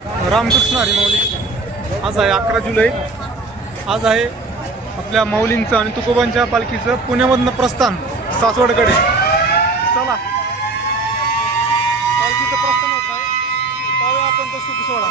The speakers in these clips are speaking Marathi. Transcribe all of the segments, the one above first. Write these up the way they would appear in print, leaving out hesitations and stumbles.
रामकृष्ण हरी माऊली. आज आहे 11 जुलै. आज आहे आपल्या माऊलींचं आणि तुकोबांच्या पालखीचं पुण्यामधनं प्रस्थान सासवडकडे. चला, पालखीचं प्रस्थान होत आहे. पाहूया आपण तो सुख सोहळा.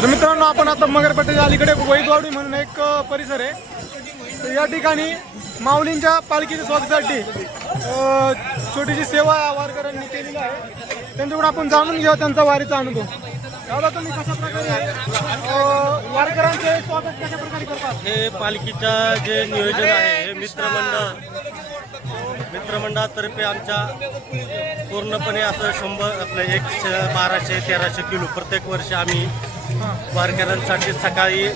तर मित्रांनो, आपण आता मगरपट्टीच्या अलीकडे वैदवाडी म्हणून एक परिसर आहे. तर या ठिकाणी माऊलींच्या पालखीच्या स्वागतासाठी छोटीशी सेवा वारकऱ्यांनी केलेली आहे. त्यांच्याकडून आपण जाणून घेऊ त्यांचा वारीचा अनुभव. दादा, तुम्ही कशा प्रकारे वारकऱ्यांचे स्वागत कशा प्रकारे करतात? हे पालखीचं जे नियोजन आहे हे मित्रमंडळातर्फे आमच्या पूर्णपणे असं 100 आपलं 1200-1300 किलो प्रत्येक वर्षी आम्ही वारकऱ्यांसाठी सकाळी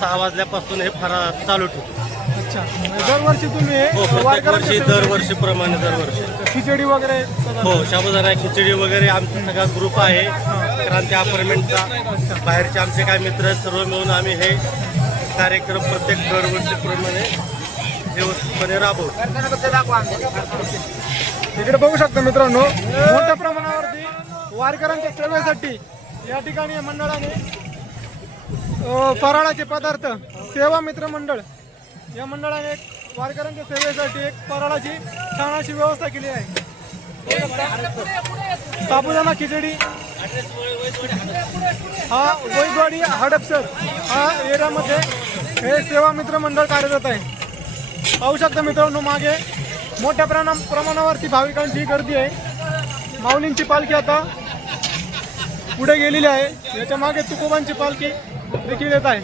6 वाजल्यापासून हे फराळ चालू ठेवतो. अच्छा, दरवर्षी तुम्ही प्रत्येक वर्षी दरवर्षीप्रमाणे दरवर्षी खिचडी वगैरे? हो, साबुदाणा खिचडी वगैरे आमचा सगळा ग्रुप आहे क्रांती अपार्टमेंटचा. बाहेरचे आमचे काय मित्र आहेत, सर्व मिळून आम्ही हे कार्यक्रम प्रत्येक दरवर्षीप्रमाणे व्यवस्थितपणे राबवतो. इकडे बघू शकता मित्रांनो, मोठ्या प्रमाणावरती वारकऱ्यांच्या सेवेसाठी या ठिकाणी मंडळाने फराळाचे पदार्थ सेवा मित्र मंडळ या मंडळाने वारकऱ्यांच्या सेवेसाठी एक फराळाची छान अशी व्यवस्था केली आहे. साबुदाणा खिचडी हा वैदवाडी हडपसर हा एरियामध्ये हे सेवा मित्र मंडळ कार्यरत आहे. पाहू शकता मित्रांनो, मागे मोठ्या प्रमाणावरती भाविकांची गर्दी आहे. माऊलींची पालखी आता पुढे गेलेली आहे. याच्या मागे तुकोबांची पालखी देखील येत आहे.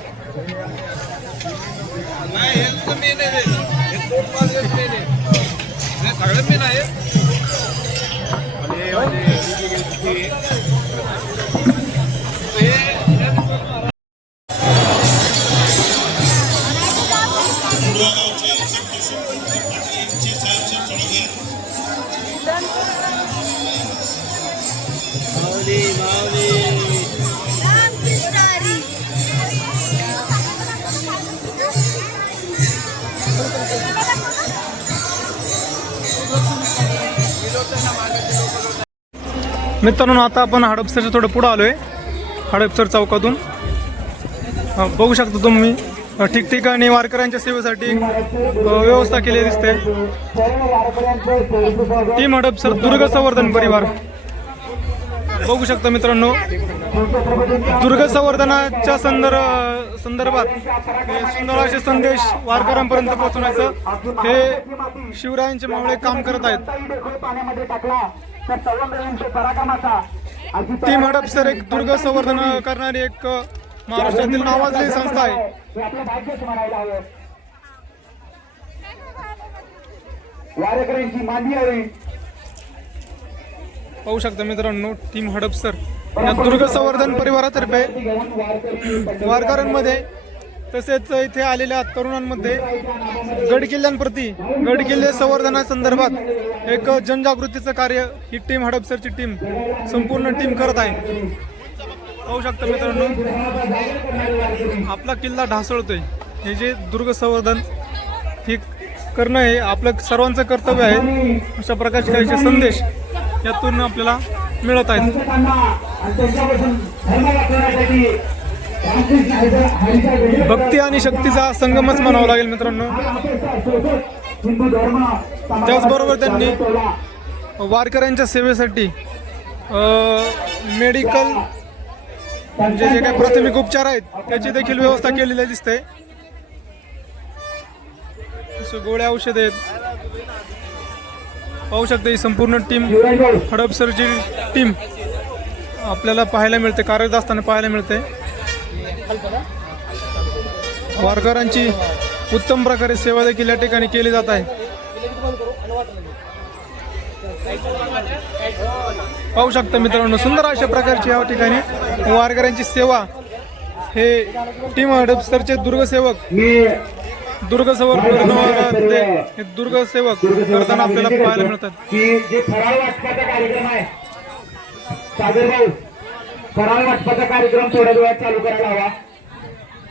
मित्रांनो, आता आपण हडपसरच्या थोडं पुढं आलोय. हडपसर चौकातून बघू शकता तुम्ही ठिकठिकाणी वारकऱ्यांच्या सेवेसाठी व्यवस्था केली दिसते. टीम हडपसर दुर्ग संवर्धन परिवार. बघू शकता मित्रांनो, दुर्ग संवर्धनाच्या संदर्भात सुंदर असे संदेश वारकऱ्यांपर्यंत पोहोचवण्याचं हे शिवरायांचे मावळे काम करत आहेत. टीम हडपसर एक दुर्ग संवर्धन करणारी एक महाराष्ट्रातील नावाजलेली संस्था आहे. पाहू शकता मित्रांनो, टीम हडपसर या दुर्ग संवर्धन परिवारातर्फे वारकऱ्यांमध्ये तसेच इथे आलेल्या तरुणांमध्ये गडकिल्ल्यांप्रती गडकिल्ले संवर्धनासंदर्भात एक जनजागृतीचं कार्य ही टीम हडपसरची टीम संपूर्ण टीम करत आहे. पाहू शकता मित्रांनो, आपला किल्ला ढासळतोय, हे जे दुर्ग संवर्धन हे करणं हे आपलं सर्वांचं कर्तव्य आहे. अशा प्रकारचे काही संदेश यातून आपल्याला मिळत आहेत. भक्ती आणि शक्तीचा संगमच म्हणावा लागेल मित्रांनो. त्याचबरोबर त्यांनी वारकऱ्यांच्या सेवेसाठी मेडिकल म्हणजे जे काही प्राथमिक उपचार आहेत त्याची देखील व्यवस्था केलेली दिसते. गोळ्या औषध आहेत. पाहू शकता ही संपूर्ण टीम हडपसरची टीम आपल्याला पाहायला मिळते, कार्यरत असताना पाहायला मिळते. वारकऱ्यांची उत्तम प्रकारे सेवा देखील या ठिकाणी केली जात आहे. पाहू शकता मित्रांनो, सुंदर अशा प्रकारची या ठिकाणी वारकऱ्यांची सेवा हे टीम हडपसरचे दुर्गसेवक दुर्ग सेवक करताना आपल्याला पाहायला मिळतात. की जे फराळ वाटपाचा कार्यक्रम आहे सागर भाऊ, फराळ वाटपाचा कार्यक्रम थोड्या वेळात चालू करायला हवा.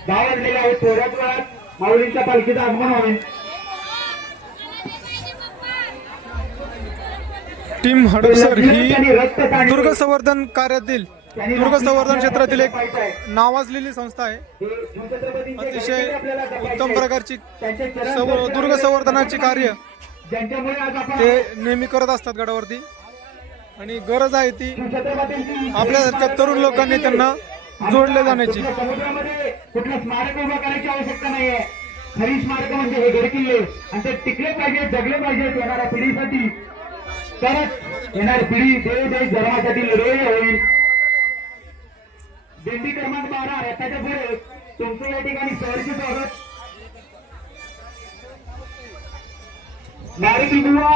10 वाजलेले आहे. थोड्याच वेळात माऊलींच्या पालखीचं आगमन होईल. टीम हडपसर ही दुर्ग संवर्धन कार्यातील दुर्ग संवर्धन क्षेत्रातील एक नावाजलेली संस्था आहे. अतिशय उत्तम प्रकारची दुर्ग संवर्धनाची कार्य ते नेहमी करत असतात गडावरती, आणि गरज आहे ती आपल्यासारख्या तरुण लोकांनी त्यांना जोडले जाण्याची. समुद्रामध्ये कुठलं स्मारक उभं करायची आवश्यकता नाहीये. खरी स्मारक म्हणजे हे गडकिल्ले, आणि ते टिकले पाहिजे, जगले पाहिजेत येणाऱ्या पिढीसाठी. तरच येणारी पिढी देश धर्मासाठी लढवली होईल. दिंडी क्रमांक 12 रथाच्या पुढे तुमचं या ठिकाणी सहर्ष स्वागत. नारिकी बुवा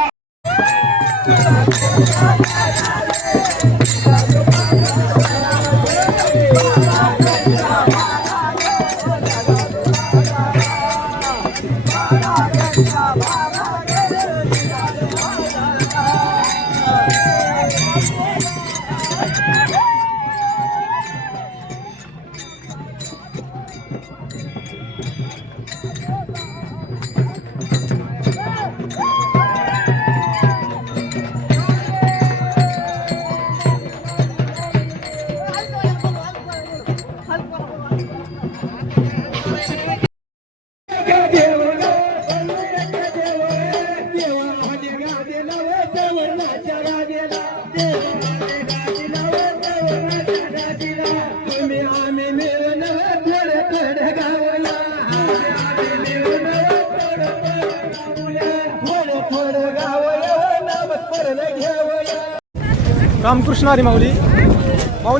रामकृष्ण हरी माऊली.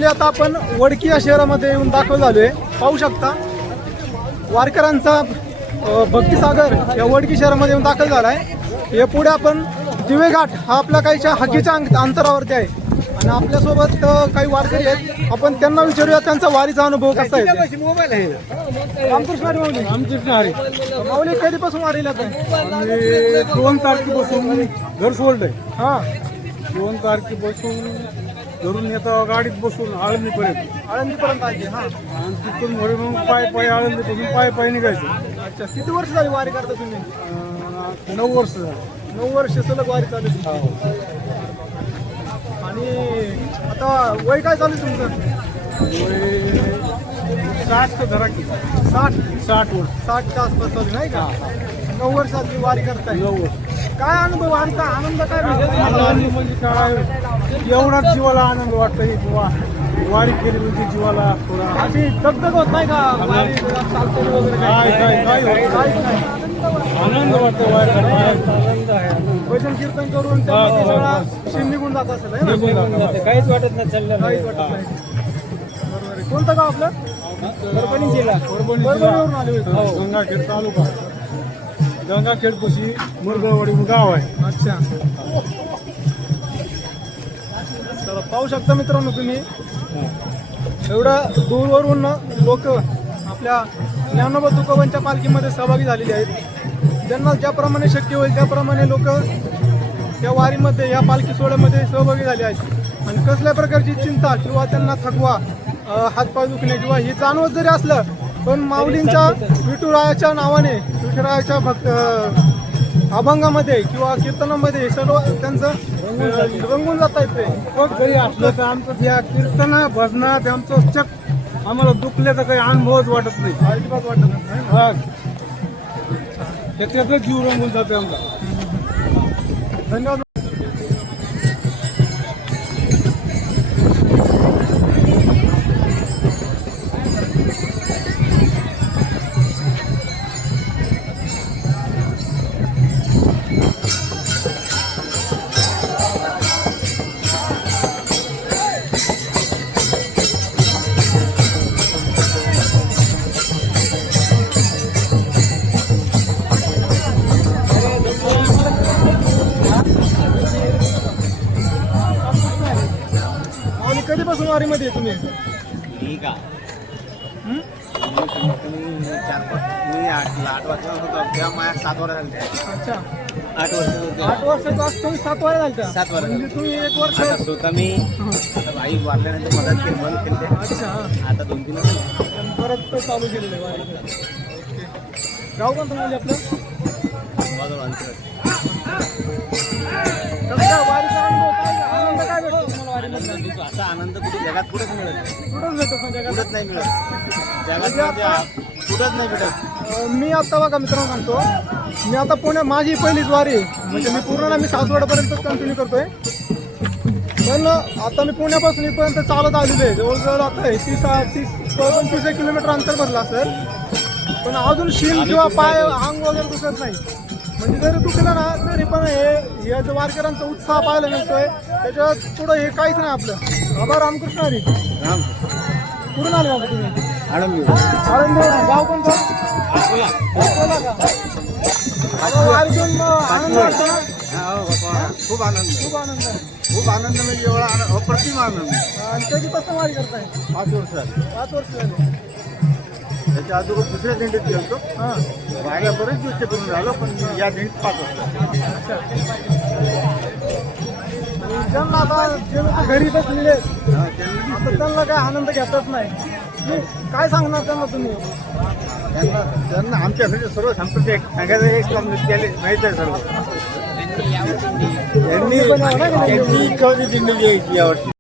आता आपण वडकी या शहरामध्ये येऊन दाखल झालोय. पाहू शकता वारकऱ्यांचा भक्तिसागर या वडकी शहरामध्ये येऊन दाखल झालाय. हे पुढे आपण दिवेघाट हा आपला काहीच्या हाकीच्या अंतरावरती आहे, आणि आपल्यासोबत काही वारकरी आहेत. आपण त्यांना विचारूया त्यांचा वारीचा अनुभव कसा आहे. मोबाईल आहे. रामकृष्ण हरी माऊली. रामकृष्ण हरी माऊली, कधीपासून वारीला आहे? 2 तारखेपासून घर सोडलंय. हा, 2 तारखेपासून घरून येता गाडीत बसून आळंदीपर्यंत आहे. हा, आणि तिथून घरी मग पाय आळंदीपासून पाय निघायचं. अच्छा, किती वर्ष झाली वारी करता तुम्ही? 9 वर्ष झालं. 9 वर्ष सलग वारी चालू आहे. आणि आता वय काय चालू आहे तुमचं? 60 धरा की 60 वर्ष. 60च्या आसपास चालू नाही का? 9 वर्षात वारी करताय. 9 वर्ष. काय अनुभव, वारीचा आनंद काय आनंद म्हणजे काय, एवढाच जीवाला आनंद वाटतो की बुवा वारी केली म्हणजे जीवाला थोडा अशी दगदग होत नाही का? वारी चालते वगैरे काहीच नाही. आनंद वाटतो वारी करायला. आनंद आहे. भजन कीर्तन करून त्यामध्ये सगळा शीण निघून जात असेल है ना? काहीच वाटत नाही. चाललं काहीच वाटत नाही. बरोबर आहे. कोणतं गाव आपलं? परभणी जिल्हा. परभणीवरून आले होते. गंगाखेड तालुका. गंगाखेडपाशी मुरगळवाडी गाव आहे. अच्छा, चला पाहू शकता मित्रांनो तुम्ही, एवढ्या दूरवरून लोक आपल्या ज्ञानोबा तुकोबांच्या पालखीमध्ये सहभागी झालेले आहेत. ज्यांना ज्याप्रमाणे शक्य होईल त्याप्रमाणे लोक या वारीमध्ये या पालखी सोहळ्यामध्ये सहभागी झाले आहेत. आणि कसल्या प्रकारची चिंता किंवा त्यांना थकवा, हातपाय दुखणे किंवा हे जाणवत जरी असलं पण माऊलींच्या विठुरायाच्या नावाने, विठुरायाच्या अभंगामध्ये किंवा कीर्तनामध्ये सर्व त्यांचं रंगून जात आहेत. ते खूप जरी असलं तर आमचं या कीर्तन भजनात आमचं चक आम्हाला दुखल्याचा काही अनुभवच वाटत नाही. अजिबात वाटत नाही. हा त्याच्यातच जीव रंगून जाते आमचा. धन्यवाद. आणि कधीपासून वारीमध्ये आहे तुम्ही? ठीक आहे. हं? मी 8 वर्ष होतो तेव्हा माझ्या 7 वर्ष झाले. अच्छा, 8 वर्ष 8 वर्षाचा आज तुम्ही 7 वय झालता. 7 वर्ष. म्हणजे तुम्ही 1 वर्ष. आता स्वतः मी आता आई वारल्यानंतर मदत केली, बंद केली. अच्छा, हा. आता 2-3 वर्ष परत चालू केलेलं आहे वारी. गाव कोणतं म्हणजे आपलं? माझं अंतर. कसं काय वारीचा अनुभव काय? आनंद काय भेटतो तुम्हाला वारीमधला? असा आनंद कुठे जगात कुठेच मिळत नाही. कुठंच भेटतो पण जगात. कुठंच नाही मिळत. जगात म्हणजे कुठंच नाही भेटत. मी आता बघा मित्रांनो सांगतो, मी आता माझी पहिलीच वारी आहे. म्हणजे मी पूर्ण मी सासवडपर्यंत कंटिन्यू करतोय. पण आता मी पुण्यापासून इथपर्यंत चालत आलेलो आहे. जवळजवळ आता 30-25 किलोमीटर अंतर भरलं असेल. पण अजून शील किंवा पाय अंग वगैरे दुखत नाही. म्हणजे जरी दुखलं ना तरी पण हे या जो वारकऱ्यांचा उत्साह पाहायला मिळतोय त्याच्यात पुढं हे काहीच नाही आपलं. बाबा रामकृष्ण हरी. कुठून आले बाबा तुम्ही? आनंद आळंदीवरून. गाव कोणतं? अकोला का? आता वारीतून आनंद वाटतो ना? खूप आनंद, खूप आनंद आहे. खूप आनंद म्हणजे एवढा अप्रतिम आनंद. आणि कधीपासून वारी करताय? 5 वर्ष झाले. 5 वर्ष झाले. त्याच्या अगोदर दुसऱ्या दिंडीत गेलो. हां, व्हायला बरेच दिवस करून राहिलो, पण या दिंडीत 5 वर्ष. अच्छा. आणि ज्यांना आता जे लोक घरी बसलेले आहेत, आता त्यांना काय आनंद घेतच नाही. काय सांगणार त्यांना तुम्ही? त्यांना आमच्या घरी सर्व सांगतो ते सांगायचं एक काम त्याला माहीत आहे सर्व. त्यांनी इकडची दिंडी घ्यायची यावर्षी.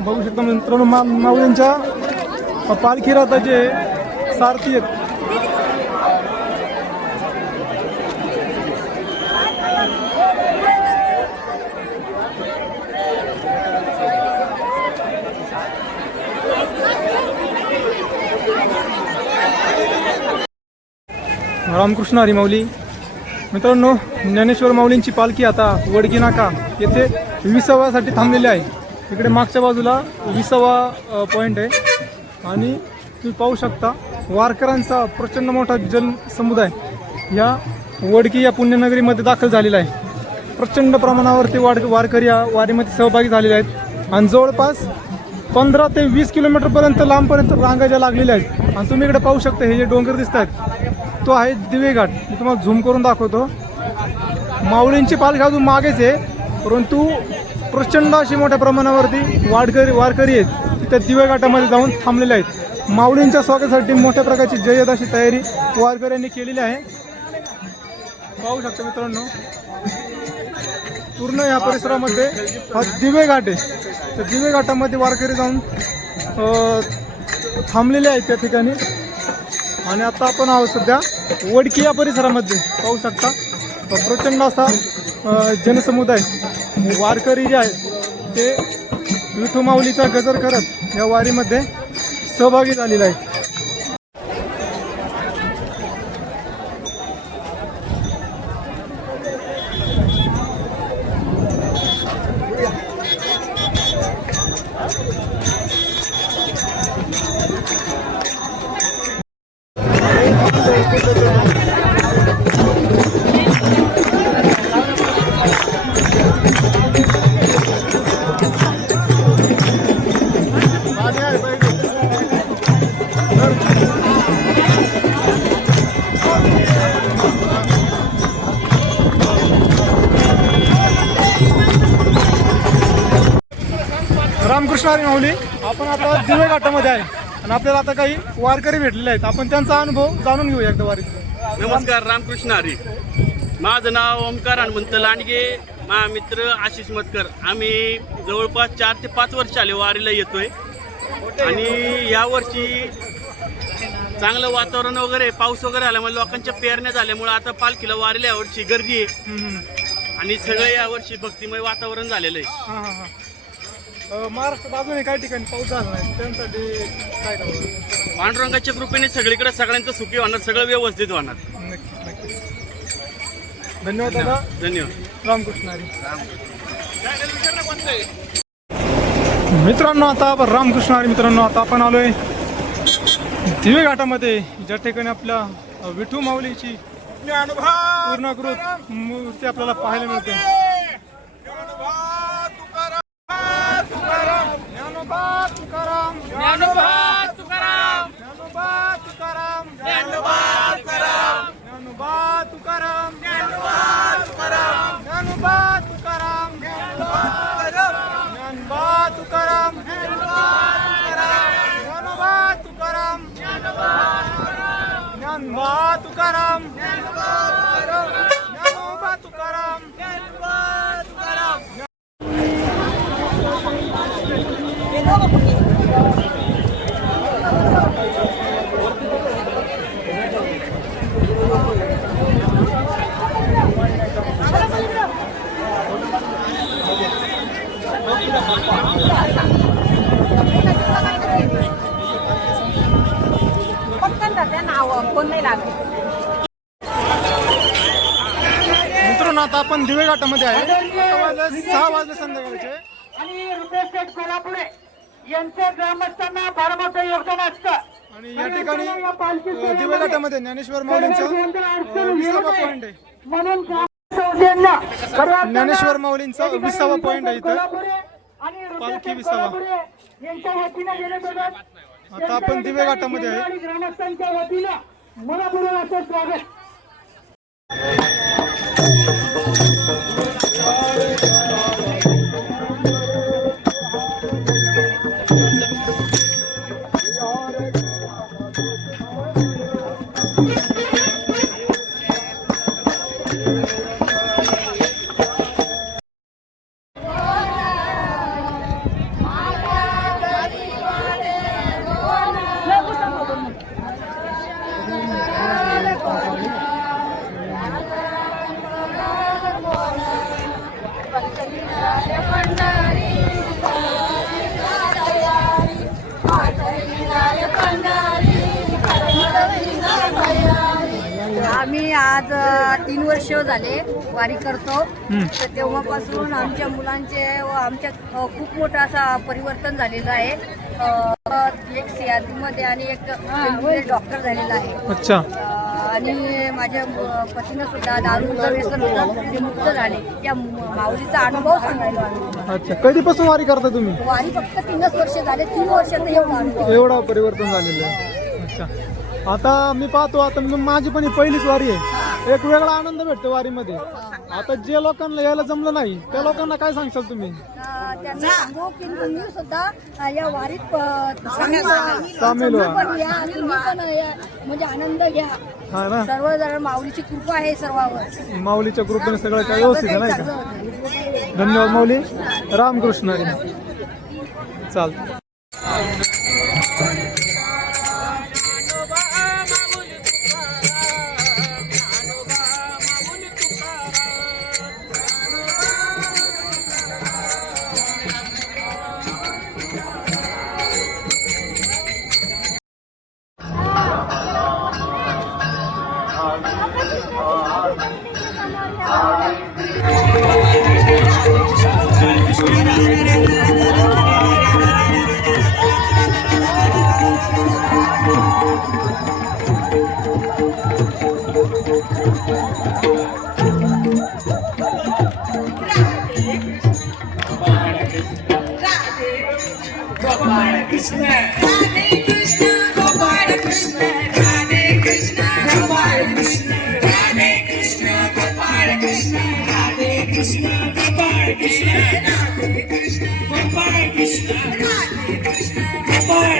बघू शकता मित्रांनो, माऊलींच्या पालखी रथाचे सारथी आहेत. रामकृष्ण हरी माऊली. मित्रांनो, ज्ञानेश्वर माऊलींची पालखी आता वडगी नाका येथे 20साठी थांबलेली आहे. इकडे मागच्या बाजूला 20वा पॉईंट आहे. आणि तुम्ही पाहू शकता वारकऱ्यांचा प्रचंड मोठा जनसमुदाय या वडकी या पुण्यनगरीमध्ये दाखल झालेला आहे. प्रचंड प्रमाणावरती वारकरी या वारीमध्ये सहभागी झालेले आहेत. आणि जवळपास 15 ते 20 किलोमीटरपर्यंत लांबपर्यंत रांगा ज्या लागलेल्या आहेत. आणि तुम्ही इकडे पाहू शकता हे जे डोंगर दिसत आहेत तो आहे दिवेघाट. मी तुम्हाला झूम करून दाखवतो. माऊलींची पालखी अजून मागेच आहे, परंतु प्रचंड अशी मोठ्या प्रमाणावरती वारकरी आहेत त्या दिवेघाटामध्ये जाऊन थांबलेले आहेत. माऊलींच्या स्वागतासाठी मोठ्या प्रकारची जय्यत अशी तयारी वारकऱ्यांनी केलेली आहे. पाहू शकता मित्रांनो, पूर्ण या परिसरामध्ये हा दिवेघाट आहे. त्या दिवेघाटामध्ये वारकरी जाऊन थांबलेले आहेत त्या ठिकाणी. आणि आता आपण आहोत सध्या वडकी या परिसरामध्ये. पाहू शकता प्रचंड असा जनसमुदाय वारकरी जे आहेत ते विठू माऊलीचा गजर करत या वारीमध्ये सहभागी झालेला आहे. रामकृष्ण माऊली. आपण आता दिवे घाटामध्ये आहे आणि आपल्याला आता काही वारकरी भेटलेले आहेत. आपण त्यांचा अनुभव जाणून घेऊया एकदा वारीचा. नमस्कार, रामकृष्ण हरी. माझं नाव ओमकार हनुमंत लांडगे. माझा मित्र आशिष मतकर. आम्ही जवळपास 4 ते 5 वर्ष आले वारीला येतोय आणि यावर्षी चांगलं वातावरण वगैरे, पाऊस वगैरे आल्यामुळे लोकांच्या पेरण्या झाल्यामुळे आता पालखीला वारीला यावर्षी गर्दी आहे आणि सगळं यावर्षी भक्तिमय वातावरण झालेलं आहे. हां हां हां. महाराष्ट्रात अजूनही काही ठिकाणी पाऊस झाला नाही, त्यांसाठी काय करावं? पांडुरंगाच्या कृपेने सगळीकडे सगळ्यांचं सुखी होणार, सगळं व्यवस्थित होणार. नक्कीच नक्कीच. धन्यवाद दादा. धन्यवाद. रामकृष्ण हरी. मित्रांनो आता आपण रामकृष्ण हरी मित्रांनो आता आपण आलोय दिवे घाटामध्ये, ज्या ठिकाणी आपल्या विठू माऊलीची पूर्णाकृत मूर्ती आपल्याला पाहायला मिळते. ज्ञानोबा तुकाराम, ज्ञानोबा तुकाराम, ज्ञानोबा तुकाराम, ज्ञानोबा तुकाराम, ज्ञानोबा तुकाराम, ज्ञानोबा तुकाराम, ज्ञानोबा तुकाराम, ज्ञानोबा तुकाराम, ज्ञानोबा तुकाराम, ज्ञानोबा तुकाराम, ज्ञानोबा तुकाराम, ज्ञानोबा तुकाराम. मित्रांनो आता आपण दिवे घाटामध्ये आहे. आता वाजले 6 वाजले संध्याकाळचे. आणि रुपेश शेठ कोल्हापुरे यांच्या ग्रामस्थांना फार मोठं योगदान असतं. आणि या ठिकाणी दिवे घाटामध्ये ज्ञानेश्वर माऊलींचा 20वा पॉईंट आहे. म्हणून ज्ञानेश्वर माऊलींचा 20वा पॉईंट आहे इथं. आणि पालखी 20वा. यांच्या वतीनं गेले बघत आता आपण दिवे घाटामध्ये आहे. आणि ग्रामस्थांच्या वतीनं मनपूर्वक असं स्वागत. आम्ही आज 3 वर्ष झाले वारी करतो. तर तेव्हापासून आमच्या मुलांचे व आमच्या खूप मोठं असं परिवर्तन झालेलं आहे. एक CRP आणि एक डॉक्टर झालेला आहे. अच्छा. आणि माझ्या पतीनं सुद्धा दारूचं व्यसन होतं, ते मुक्त झाले. त्या माऊलीचा अनुभव सांगायला आलो. अच्छा. कधीपासून वारी करता तुम्ही? वारी फक्त 3च वर्ष झाले. 3 वर्षात एवढा अनुभव. एवढं परिवर्तन झालेलं आहे. अच्छा. आता मी पाहतो, आता माझी पण ही पहिलीच वारी आहे. एक वेगळा आनंद भेटतो वारीमध्ये. आता जे लोकांना यायला जमलं नाही त्या लोकांना काय सांगशाल तुम्ही? त्यांना सांगू की तुम्ही सुद्धा या वारीत सामील व्हा. पण या आणि तुम्ही पण म्हणजे आनंद घ्या. हा ना. सर्व जण माऊलीची कृपा आहे सर्वांवर. माऊलीच्या कृपेने सगळं काय व्यवस्थित आहे नाही का? धन्यवाद माऊली. रामकृष्ण हरी. चालतं. Radhe Krishna, Gopala Krishna, Radhe Krishna, Gopala Krishna, Radhe Krishna, Gopala Krishna, Radhe Krishna, Gopala Krishna, Radhe Krishna, Gopala Krishna,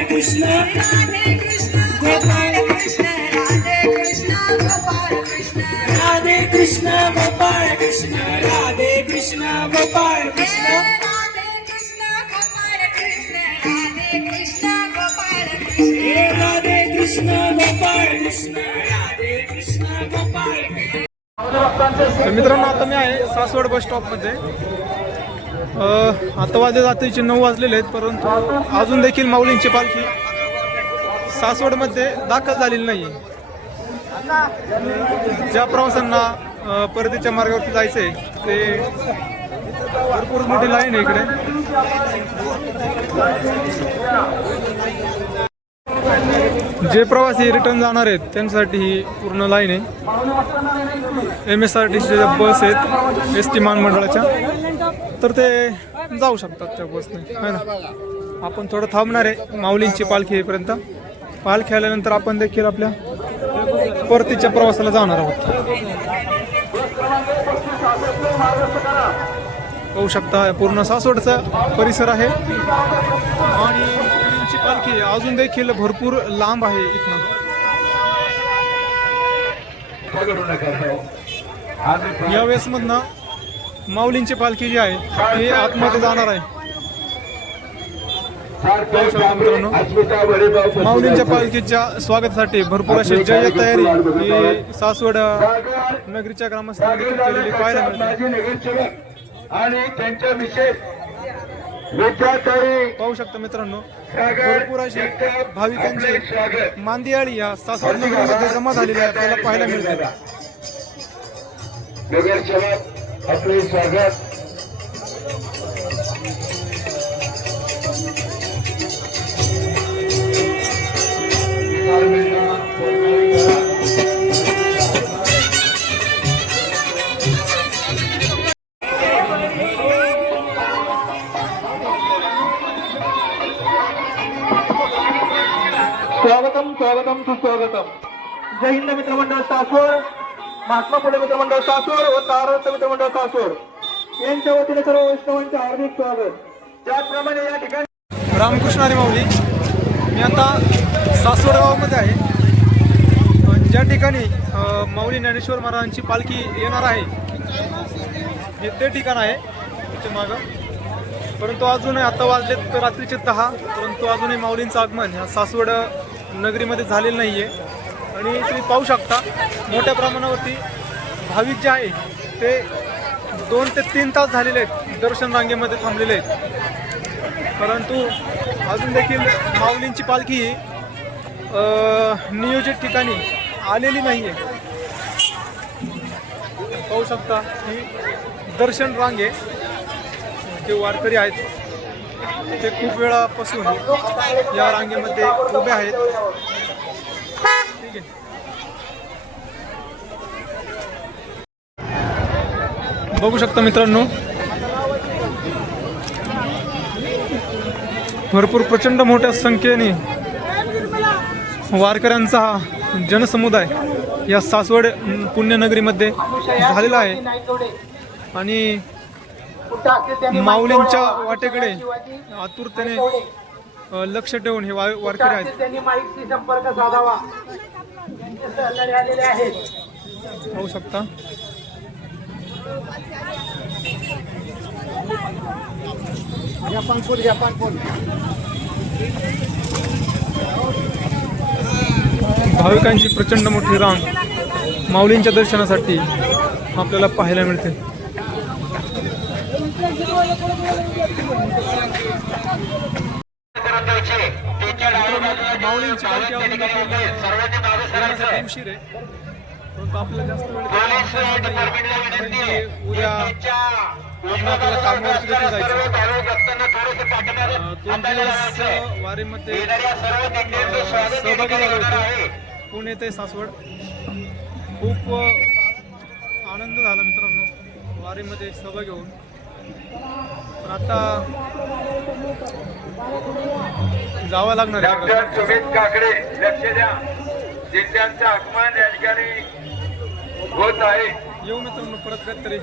Krishna Radhe Krishna Gopal Krishna Radhe Krishna Gopal Krishna Radhe Krishna Gopal Krishna Radhe Krishna Gopal Krishna Radhe Krishna Gopal Krishna Radhe Krishna Gopal Krishna Radhe Krishna Gopal Krishna Radhe Krishna Gopal Krishna. तर मित्रांनो आता मी आहे सासवड बस स्टॉपमध्ये. आता वाजले रात्रीचे 9 वाजलेले आहेत, परंतु अजून देखील माऊलींची पालखी सासवडमध्ये दाखल झालेली नाही. ज्या प्रवाशांना परतीच्या मार्गावरती जायचं आहे ते भरपूर मोठी लाईन आहे इकडे. जे प्रवासी रिटर्न जाणार आहेत त्यांच्यासाठी ही पूर्ण लाईन आहे. MSRTCच्या बस आहेत ST महामंडळाच्या, तर ते जाऊ शकतात त्या बसने, है ना. आपण थोडं थांबणार आहे माऊलींची पालखी येईपर्यंत. पालखी आल्यानंतर आपण देखील आपल्या परतीच्या प्रवासाला जाणार आहोत. पाहू शकता पूर्ण सासवडचा परिसर आहे आणि माऊलींची पालखी अजून देखील भरपूर लांब आहे इथनं. या वेळेसमधनं माऊलींची पालखी जी आहे ती आतमध्ये जाणार आहे. पाहू शकता मित्रांनो, माऊलींच्या पालखीच्या स्वागतासाठी भरपूर अशी जय तयारी ही सासवड नगरीच्या ग्रामस्थांनी केलेली पाहायला मिळते. आणि त्यांच्या विशेष विचारधारे पाहू शकता मित्रांनो, भरपूर अशी भाविकांची मांदियाळी या सासवड नगरीमध्ये जमा झालेली आहे आपल्याला पाहायला मिळते. नगरसेवक आपले स्वागत. स्वागतम स्वागतम सुस्वागतम. जय हिंद मित्रमंडळ सासवड, महात्मा फुले मित्रमंडळ सासवड व तारक मित्रमंडळ सासवड यांच्या वतीने सर्व वैष्णवांचे हार्दिक स्वागत. त्याचप्रमाणे या ठिकाणी रामकृष्ण हरी माऊली. मी आता सासवड गावामध्ये आहे. ज्या ठिकाणी माऊली ज्ञानेश्वर महाराजांची पालखी येणार आहे हे ते ठिकाण आहे त्याच्या मागं. परंतु अजूनही आता वाजलेत तर रात्रीचे 10, परंतु अजूनही माऊलींचं आगमन ह्या सासवड नगरीमध्ये झालेलं नाही आहे. आणि तुम्ही पाहू शकता मोठ्या प्रमाणावरती भाविक जे आहे ते 2 ते 3 तास झालेले आहेत दर्शन रांगेमध्ये थांबलेले आहेत. परंतु अजून देखील माऊलींची पालखी नियोजित ठिकाणी आलेली नाही आहे. पाहू शकता ही दर्शन रांगे जे वारकरी आहेत ते खूप वेळापासून या रांगेमध्ये उभे आहेत. ठीक आहे, बघू शकता मित्रांनो, भरपूर प्रचंड मोठ्या संख्येने वारकऱ्यांचा हा जनसमुदाय या सासवड पुण्यनगरीमध्ये झालेला आहे. आणि माऊलींच्या वाटेकडे आतुरतेने लक्ष ठेवून हे वारकरी आहेत. त्यांनी माईकशी संपर्क साधावा. त्यांचे सहकारी आलेले आहेत. पाहू शकता भाविकांची प्रचंड मोठी रांग माऊलींच्या दर्शनासाठी आपल्याला पाहायला मिळते. माऊलींची पालखी अजून देखील येण्यासाठी उशीर आहे, परंतु आपल्याला जास्त वेळ उद्या आपल्याला कामावरती देखील जायचं. 2 दिवस वारीमध्ये सहभागी झालो होतो. पुणे ते सासवड खूप आनंद झाला मित्रांनो वारीमध्ये सहभागी होऊन. पण आता जावं लागणार आहे. सुमित काकडे लक्ष द्या. जिल्ह्यांचं आगमन या ठिकाणी होत आहे. येऊ मित्रांनो परत कधीतरी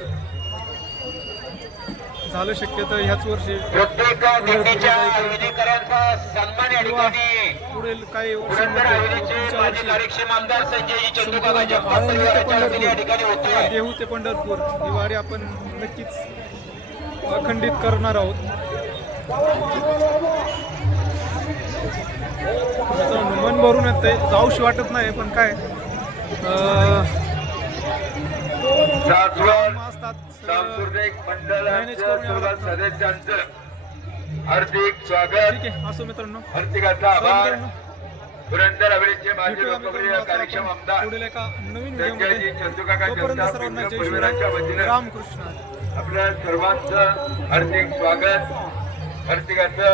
झालं शक्य तर ह्याच वर्षी प्रत्येक दिंडीच्या विधीकरांचा सन्मान या किंवा ठिकाणी पुढील काही पुरंदर हवेलीचे पुढच्या माजी वर्षी कार्यक्षम आमदार संजयजी चंदुकाका जगताप आळंदी ते परिवाराच्या वतीने या ठिकाणी पंढरपूर होतोय. देहू ते पंढरपूर ही वारी आपण नक्कीच अखंडित करणार आहोत. मित्रांनो, मन भरून येते, जाऊशी वाटत नाही, पण काय शाश्वत असतात सांस्कृतिक मॅनेज करून यावं मंडळाच्या सर्व लागतं. सदस्यांचं हार्दिक स्वागत, ठीक आहे, असो मित्रांनो, हार्दिकाचा आभार. मित्रांनो, पुरंदर हवेलीचे माजी भेटूया लोकप्रिय मित्रांनो कार्यक्षम आपण आमदार पुढील एका नवीन संजयजी व्हिडिओमध्ये. चंदुकाका तोपर्यंत जगताप सर्वांना जय परिवाराच्या शिवराय, वतीने रामकृष्ण. आपल्या सर्वांचं हार्दिक स्वागत, हार्दिकाचं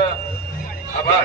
आभार.